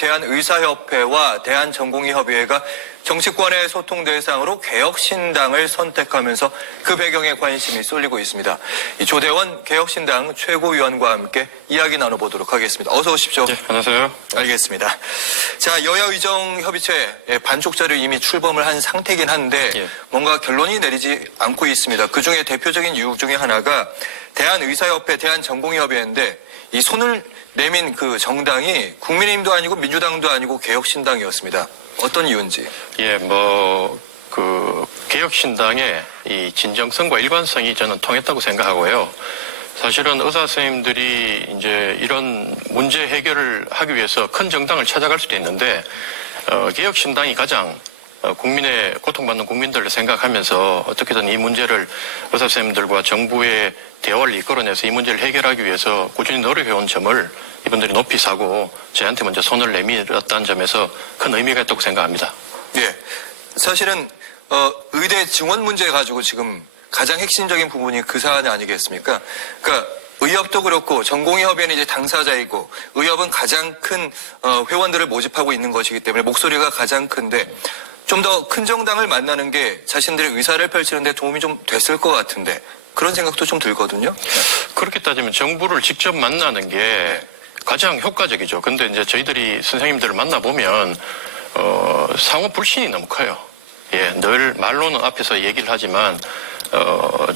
대한의사협회와 대한전공의협의회가 정치권의 소통 대상으로 개혁신당을 선택하면서 그 배경에 관심이 쏠리고 있습니다. 조대원 개혁신당 최고위원과 함께 이야기 나눠보도록 하겠습니다. 어서 오십시오. 네, 안녕하세요. 알겠습니다. 자, 여야의정협의체 반쪽자료 이미 출범을 한 상태이긴 한데 뭔가 결론이 내리지 않고 있습니다. 그중에 대표적인 이유 중에 하나가 대한의사협회, 대한전공의협의회인데 이 손을 내민 그 정당이 국민의힘도 아니고 민주당도 아니고 개혁신당이었습니다. 어떤 이유인지? 개혁신당의 이 진정성과 일관성이 저는 통했다고 생각하고요. 사실은 의사 선생님들이 이제 이런 문제 해결을 하기 위해서 큰 정당을 찾아갈 수도 있는데, 개혁신당이 가장 국민의 고통받는 국민들을 생각하면서 어떻게든 이 문제를 의사 선생님들과 정부의 대화를 이끌어내서 이 문제를 해결하기 위해서 꾸준히 노력해온 점을 이분들이 높이 사고 저희한테 먼저 손을 내밀었다는 점에서 큰 의미가 있다고 생각합니다. 예, 사실은 의대 증원 문제 가지고 지금 가장 핵심적인 부분이 그 사안 아니겠습니까? 그러니까 의협도 그렇고 전공의협의회는 이제 당사자이고 의협은 가장 큰 회원들을 모집하고 있는 것이기 때문에 목소리가 가장 큰데 좀 더 큰 정당을 만나는 게 자신들의 의사를 펼치는 데 도움이 좀 됐을 것 같은데 그런 생각도 좀 들거든요. 그렇게 따지면 정부를 직접 만나는 게 가장 효과적이죠. 근데 이제 저희들이 선생님들을 만나보면 상호 불신이 너무 커요. 예, 늘 말로는 앞에서 얘기를 하지만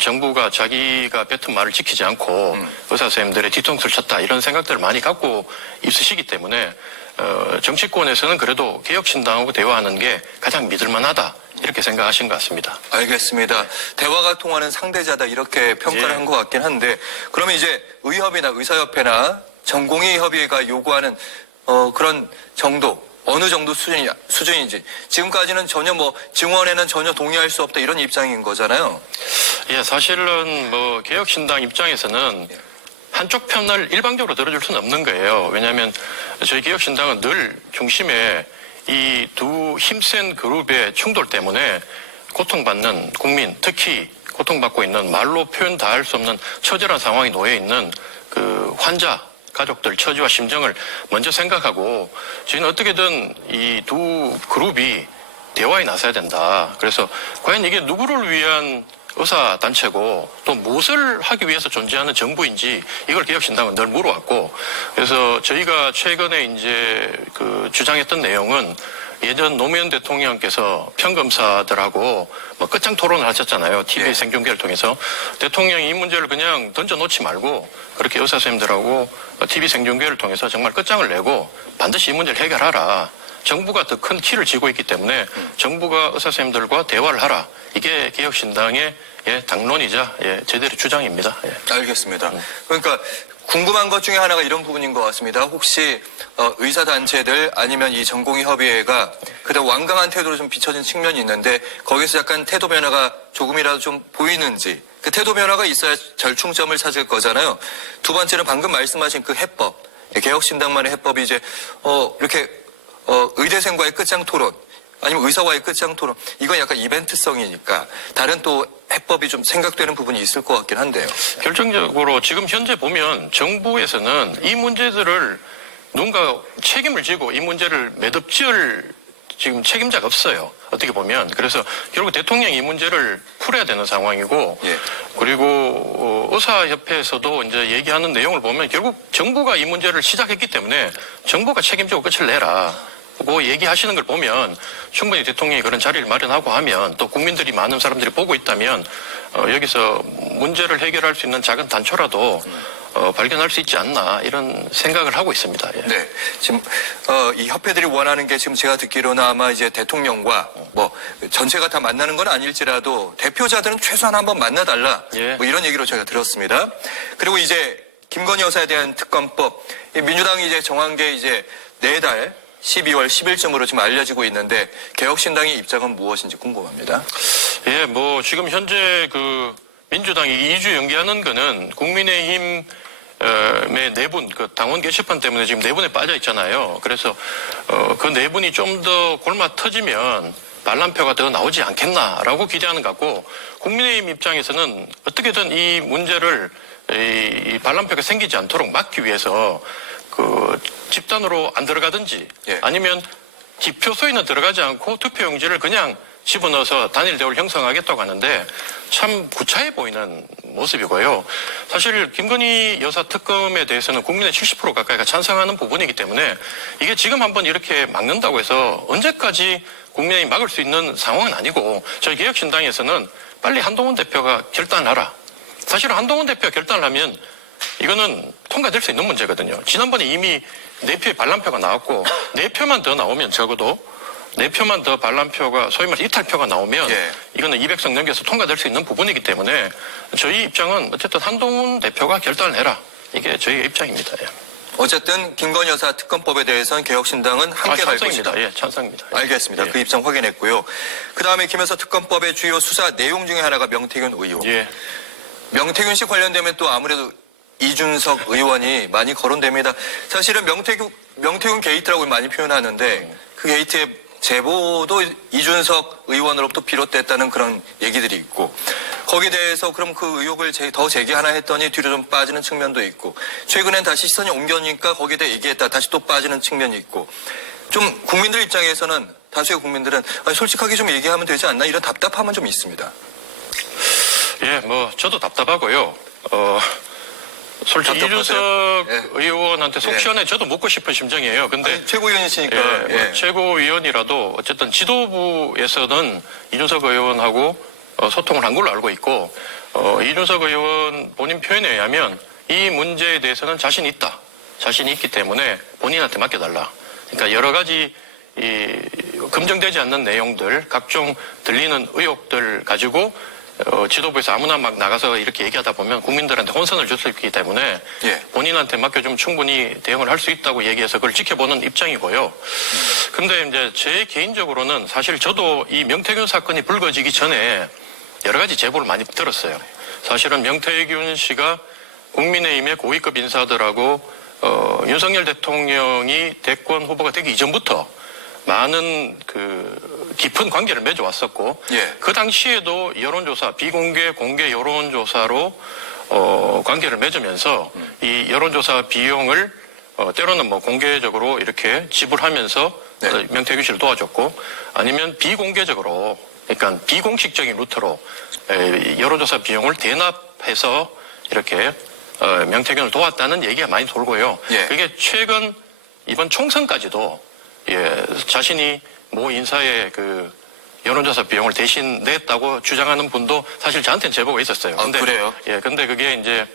정부가 자기가 뱉은 말을 지키지 않고 의사 선생님들의 뒤통수를 쳤다 이런 생각들을 많이 갖고 있으시기 때문에 정치권에서는 그래도 개혁신당하고 대화하는 게 가장 믿을만하다 이렇게 생각하신 것 같습니다. 알겠습니다. 대화가 통하는 상대자다 이렇게 평가를 한 것 같긴 한데 그러면 이제 의협이나 의사협회나 전공의협의회가 요구하는 그런 정도 어느 정도 수준인지 지금까지는 전혀 증원에는 전혀 동의할 수 없다 이런 입장인 거잖아요. 예, 사실은 개혁신당 입장에서는 한쪽 편을 일방적으로 들어줄 수는 없는 거예요. 왜냐하면 저희 개혁신당은 늘 중심에 이 두 힘센 그룹의 충돌 때문에 고통받는 국민, 특히 고통받고 있는 말로 표현 다 할 수 없는 처절한 상황에 놓여 있는 그 환자, 가족들 처지와 심정을 먼저 생각하고 저희는 어떻게든 이 두 그룹이 대화에 나서야 된다. 그래서 과연 이게 누구를 위한 의사단체고 또 무엇을 하기 위해서 존재하는 정부인지 이걸 개혁신당은 늘 물어왔고 그래서 저희가 최근에 이제 주장했던 내용은 예전 노무현 대통령께서 평검사들하고 끝장 토론을 하셨잖아요. TV 생중계를 통해서. 대통령이 이 문제를 그냥 던져놓지 말고 그렇게 의사 선생님들하고 TV 생중계를 통해서 정말 끝장을 내고 반드시 이 문제를 해결하라. 정부가 더 큰 키를 쥐고 있기 때문에 정부가 의사 선생님들과 대화를 하라. 이게 개혁신당의 당론이자 제대로 주장입니다. 알겠습니다. 그러니까 궁금한 것 중에 하나가 이런 부분인 것 같습니다. 혹시 의사단체들 아니면 이 전공의협의회가 그다음 완강한 태도로 좀 비춰진 측면이 있는데 거기서 약간 태도 변화가 조금이라도 좀 보이는지 그 태도 변화가 있어야 절충점을 찾을 거잖아요. 두 번째는 방금 말씀하신 그 해법 개혁신당만의 해법이 이제 이렇게 의대생과의 끝장 토론 아니면 의사와의 끝장 토론 이건 약간 이벤트성이니까 다른 또 해법이 좀 생각되는 부분이 있을 것 같긴 한데요. 결정적으로 지금 현재 보면 정부에서는 이 문제들을 누군가 책임을 지고 이 문제를 매듭지을 지금 책임자가 없어요. 어떻게 보면. 그래서 결국 대통령이 이 문제를 풀어야 되는 상황이고 그리고 의사협회에서도 이제 얘기하는 내용을 보면 결국 정부가 이 문제를 시작했기 때문에 정부가 책임지고 끝을 내라. 고 얘기하시는 걸 보면 충분히 대통령이 그런 자리를 마련하고 하면 또 국민들이 많은 사람들이 보고 있다면 여기서 문제를 해결할 수 있는 작은 단초라도 발견할 수 있지 않나 이런 생각을 하고 있습니다. 예. 네, 지금 이 협회들이 원하는 게 지금 제가 듣기로는 아마 이제 대통령과 전체가 다 만나는 건 아닐지라도 대표자들은 최소한 한번 만나달라 이런 얘기로 제가 들었습니다. 그리고 이제 김건희 여사에 대한 특검법 민주당이 이제 정한 게 이제 내달 12월 10일쯤으로 지금 알려지고 있는데 개혁신당의 입장은 무엇인지 궁금합니다. 예, 지금 현재 민주당이 2주 연기하는 거는 국민의힘의 내분, 당원 게시판 때문에 지금 내분에 빠져 있잖아요. 그래서 그 내분이 좀 더 골마 터지면 반란표가 더 나오지 않겠나라고 기대하는 것 같고 국민의힘 입장에서는 어떻게든 이 문제를 이 반란표가 생기지 않도록 막기 위해서 그 집단으로 안 들어가든지 예. 아니면 기표소에는 들어가지 않고 투표용지를 그냥 집어넣어서 단일 대우를 형성하겠다고 하는데 참 구차해 보이는 모습이고요. 사실 김건희 여사 특검에 대해서는 국민의 70% 가까이가 찬성하는 부분이기 때문에 이게 지금 한번 이렇게 막는다고 해서 언제까지 국민이 막을 수 있는 상황은 아니고 저희 개혁신당에서는 빨리 한동훈 대표가 결단하라. 사실은 한동훈 대표가 결단을 하면 이거는 통과될 수 있는 문제거든요. 지난번에 이미 4표의 반란표가 나왔고 4표만 더 나오면 적어도 4표만 더 반란표가 소위 말해서 이탈표가 나오면 예. 이거는 200석 넘겨서 통과될 수 있는 부분이기 때문에 저희 입장은 어쨌든 한동훈 대표가 결단을 해라. 이게 저희의 입장입니다. 예. 어쨌든 김건희 여사 특검법에 대해서는 개혁신당은 함께 갈 찬성입니다. 것이다. 예, 찬성입니다. 예. 알겠습니다. 예. 그 입장 확인했고요. 그다음에 김 여사 특검법의 주요 수사 내용 중에 하나가 명태균 의혹. 예. 명태균 씨 관련되면 또 아무래도 이준석 의원이 많이 거론됩니다. 사실은 명태균 게이트라고 많이 표현하는데 그 게이트의 제보도 이준석 의원으로부터 비롯됐다는 그런 얘기들이 있고 거기에 대해서 그럼 그 의혹을 더 제기하나 했더니 뒤로 좀 빠지는 측면도 있고 최근엔 다시 시선이 옮겨니까 거기에 대해 얘기했다 다시 또 빠지는 측면이 있고 좀 국민들 입장에서는 다수의 국민들은 솔직하게 좀 얘기하면 되지 않나 이런 답답함은 좀 있습니다. 예, 뭐 저도 답답하고요. 솔직히 답답하세요? 이준석 예. 의원한테 속 예. 시원해 저도 묻고 싶은 심정이에요. 근데 아니, 최고위원이시니까 예, 뭐 최고위원이라도 어쨌든 지도부에서는 이준석 의원하고 소통을 한 걸로 알고 있고 이준석 의원 본인 표현에 의하면 이 문제에 대해서는 자신이 있다. 자신이 있기 때문에 본인한테 맡겨달라. 그러니까 여러 가지 이 검증되지 않는 내용들, 각종 들리는 의혹들 가지고 지도부에서 아무나 막 나가서 이렇게 얘기하다 보면 국민들한테 혼선을 줄 수 있기 때문에 예. 본인한테 맡겨주면 충분히 대응을 할 수 있다고 얘기해서 그걸 지켜보는 입장이고요. 근데 이제 제 개인적으로는 사실 저도 이 명태균 사건이 불거지기 전에 여러 가지 제보를 많이 들었어요. 사실은 명태균 씨가 국민의힘의 고위급 인사들하고 윤석열 대통령이 대권 후보가 되기 이전부터 많은 그 깊은 관계를 맺어왔었고 예. 그 당시에도 여론조사 비공개 공개 여론조사로 관계를 맺으면서 이 여론조사 비용을 때로는 뭐 공개적으로 이렇게 지불하면서 네. 명태균 씨를 도와줬고 아니면 비공개적으로 그러니까 비공식적인 루트로 여론조사 비용을 대납해서 이렇게 명태균을 도왔다는 얘기가 많이 돌고요. 예. 그게 최근 이번 총선까지도 자신이 모 인사의 그 여론조사 비용을 대신 냈다고 주장하는 분도 사실 저한테는 제보가 있었어요. 아, 그래요? 예, 근데 그게 이제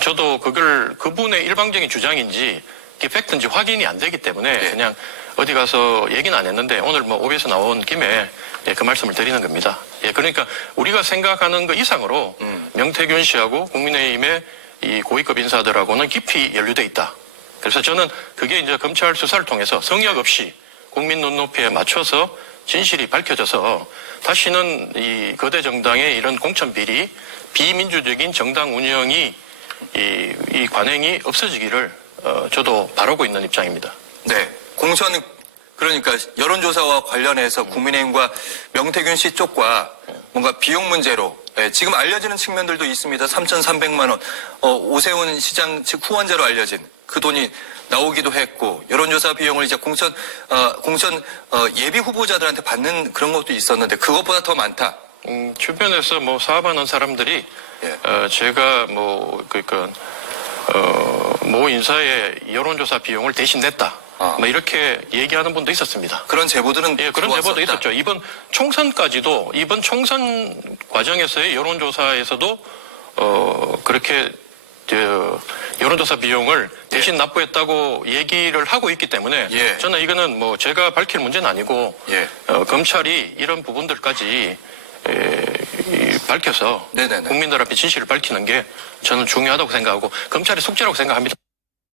저도 그분의 일방적인 주장인지 이게 팩트인지 확인이 안 되기 때문에 예. 그냥 어디 가서 얘기는 안 했는데 오늘 뭐 OBS 나온 김에 그 말씀을 드리는 겁니다. 예, 그러니까 우리가 생각하는 것 이상으로 명태균 씨하고 국민의힘의 이 고위급 인사들하고는 깊이 연루돼 있다. 그래서 저는 그게 이제 검찰 수사를 통해서 성역 없이 국민 눈높이에 맞춰서 진실이 밝혀져서 다시는 이 거대 정당의 이런 공천 비리, 비민주적인 정당 운영이 이 관행이 없어지기를 저도 바라고 있는 입장입니다. 네. 공천 그러니까 여론조사와 관련해서 국민의힘과 명태균 씨 쪽과 뭔가 비용 문제로 지금 알려지는 측면들도 있습니다. 3,300만 원 오세훈 시장 측 후원자로 알려진 그 돈이 나오기도 했고 여론조사 비용을 이제 공천 예비 후보자들한테 받는 그런 것도 있었는데 그것보다 더 많다. 주변에서 뭐 사업하는 사람들이 예. 제가 뭐 그러니까 모 인사의 여론조사 비용을 대신 냈다. 뭐 이렇게 얘기하는 분도 있었습니다. 그런 제보들은 예, 그런 들어왔었다. 제보도 있었죠. 이번 총선까지도 이번 총선 과정에서의 여론조사에서도 그렇게 여론조사 비용을 대신 납부했다고 얘기를 하고 있기 때문에 예. 저는 이거는 뭐 제가 밝힐 문제는 아니고 예. 검찰이 이런 부분들까지 밝혀서 네네네. 국민들 앞에 진실을 밝히는 게 저는 중요하다고 생각하고 검찰의 숙제라고 생각합니다.